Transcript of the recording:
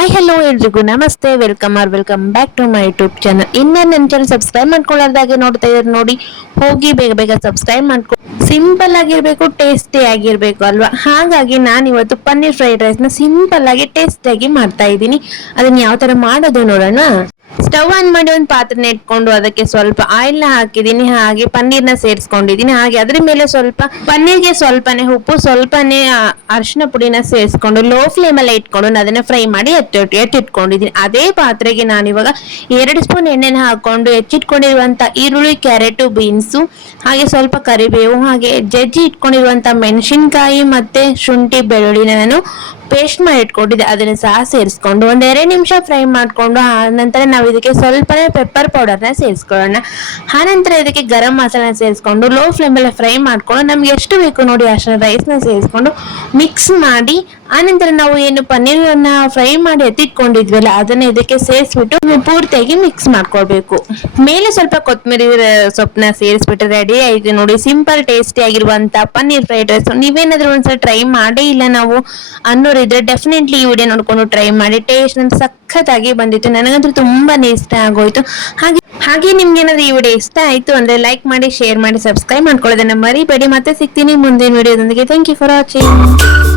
Hi hello ಎಲ್ರಿಗೂ ನಮಸ್ತೆ, welcome back to my YouTube channel. ಇನ್ನೇ ನನ್ನ ಚಾನಲ್ ಸಬ್ಸ್ಕ್ರೈಬ್ ಮಾಡ್ಕೊಳ್ಳೋದಾಗೆ ನೋಡ್ತಾ ಇದ್ದಾರೆ ನೋಡಿ, ಹೋಗಿ ಬೇಗ ಬೇಗ ಸಬ್ಸ್ಕ್ರೈಬ್ ಮಾಡ್ಕೊ. ಸಿಂಪಲ್ ಆಗಿರ್ಬೇಕು, ಟೇಸ್ಟಿ ಆಗಿರ್ಬೇಕು ಅಲ್ವಾ? ಹಾಗಾಗಿ ನಾನು ಇವತ್ತು ಪನ್ನೀರ್ ಫ್ರೈಡ್ ರೈಸ್ ನ ಸಿಂಪಲ್ ಆಗಿ ಟೇಸ್ಟಿಯಾಗಿ ಮಾಡ್ತಾ ಇದ್ದೀನಿ. ಅದನ್ನ ಯಾವ ತರ ಮಾಡೋದು ನೋಡೋಣ. ಸ್ಟವ್ ಆನ್ ಮಾಡಿ ಒಂದು ಪಾತ್ರೆನ ಇಟ್ಕೊಂಡು ಅದಕ್ಕೆ ಸ್ವಲ್ಪ ಆಯಿಲ್ ನ ಹಾಕಿದೀನಿ. ಹಾಗೆ ಪನ್ನೀರ್ನ ಸೇರಿಸ್ಕೊಂಡಿದೀನಿ. ಹಾಗೆ ಅದ್ರ ಮೇಲೆ ಸ್ವಲ್ಪ ಪನ್ನೀರ್ಗೆ ಸ್ವಲ್ಪನೇ ಉಪ್ಪು, ಸ್ವಲ್ಪನೇ ಅರಿಶಿನ ಪುಡಿನ ಸೇರಿಸ್ಕೊಂಡು ಲೋ ಫ್ಲೇಮ್ ಅಲ್ಲೇ ಇಟ್ಕೊಂಡು ಅದನ್ನ ಫ್ರೈ ಮಾಡಿ ಎತ್ತಿಟ್ಕೊಂಡಿದೀನಿ. ಅದೇ ಪಾತ್ರೆಗೆ ನಾನು ಇವಾಗ 2 ಸ್ಪೂನ್ ಎಣ್ಣೆನ ಹಾಕೊಂಡು ಹೆಚ್ಚಿಟ್ಕೊಂಡಿರುವಂತ ಈರುಳ್ಳಿ, ಕ್ಯಾರೆಟ್, ಬೀನ್ಸು, ಹಾಗೆ ಸ್ವಲ್ಪ ಕರಿಬೇವು, ಹಾಗೆ ಜಜ್ಜಿ ಇಟ್ಕೊಂಡಿರುವಂತ ಮೆಣಸಿನಕಾಯಿ ಮತ್ತೆ ಶುಂಠಿ ಬೆಳ್ಳುಳ್ಳಿನ ನಾನು ಪೇಸ್ಟ್ ಮಾಡಿ ಇಟ್ಕೊಂಡಿದ್ದೆ. ಅದನ್ನ ಸಹ ಸೇರಿಸ್ಕೊಂಡು 1-2 ನಿಮಿಷ ಫ್ರೈ ಮಾಡ್ಕೊಂಡು ನಂತರ ನಾವು ಇದಕ್ಕೆ ಸ್ವಲ್ಪನೇ ಪೆಪ್ಪರ್ ಪೌಡರ್ನ ಸೇರಿಸ್ಕೊಳ್ಳೋಣ. ಆನಂತರ ಇದಕ್ಕೆ ಗರಂ ಮಸಾಲ ಸೇರಿಸ್ಕೊಂಡು ಲೋ ಫ್ಲೇಮ್ ಅಲ್ಲಿ ಫ್ರೈ ಮಾಡ್ಕೊಂಡು ನಮ್ಗೆ ಎಷ್ಟು ಬೇಕು ನೋಡಿ ಅಷ್ಟು ರೈಸ್ ನ ಸೇರಿಸ್ಕೊಂಡು ಮಿಕ್ಸ್ ಮಾಡಿ, ಆನಂತರ ನಾವು ಏನು ಪನ್ನೀರನ್ನ ಫ್ರೈ ಮಾಡಿ ಎತ್ತಿಟ್ಕೊಂಡಿದ್ವಲ್ಲ ಅದನ್ನ ಇದಕ್ಕೆ ಸೇರಿಸ್ಬಿಟ್ಟು ಪೂರ್ತಿಯಾಗಿ ಮಿಕ್ಸ್ ಮಾಡ್ಕೊಳ್ಬೇಕು. ಮೇಲೆ ಸ್ವಲ್ಪ ಕೊತ್ತಂಬರಿ ಸೊಪ್ಪನ್ನ ಸೇರಿಸ್ಬಿಟ್ಟು ರೆಡಿ ಆಯ್ತು ನೋಡಿ, ಸಿಂಪಲ್ ಟೇಸ್ಟಿ ಆಗಿರುವಂತ ಪನ್ನೀರ್ ಫ್ರೈಡ್ ರೈಸ್. ನೀವೇನಾದ್ರೂ ಒಂದ್ಸಲ ಟ್ರೈ ಮಾಡೇ ಇಲ್ಲ ನಾವು ಅನ್ನೋರಿದ್ರೆ ಡೆಫಿನೆಟ್ಲಿ ಈ ವಿಡಿಯೋ ನೋಡ್ಕೊಂಡು ಟ್ರೈ ಮಾಡಿ. ಟೇಸ್ಟ್ ಅಂತ ಸಖತ್ತಾಗಿ ಬಂದಿತ್ತು, ನನಗಂತೂ ತುಂಬಾನೇ ಇಷ್ಟ ಆಗೋಯ್ತು. ಹಾಗೆ ನಿಮ್ಗೆ ಏನಾದ್ರು ಈ ವಿಡಿಯೋ ಇಷ್ಟ ಆಯ್ತು ಅಂದ್ರೆ ಲೈಕ್ ಮಾಡಿ, ಶೇರ್ ಮಾಡಿ, ಸಬ್ಸ್ಕ್ರೈಬ್ ಮಾಡ್ಕೊಳ್ಳೋದನ್ನ ಮರಿಬೇಡಿ. ಮತ್ತೆ ಸಿಗ್ತೀನಿ ಮುಂದಿನ ವಿಡಿಯೋದೊಂದಿಗೆ. Thank you for watching.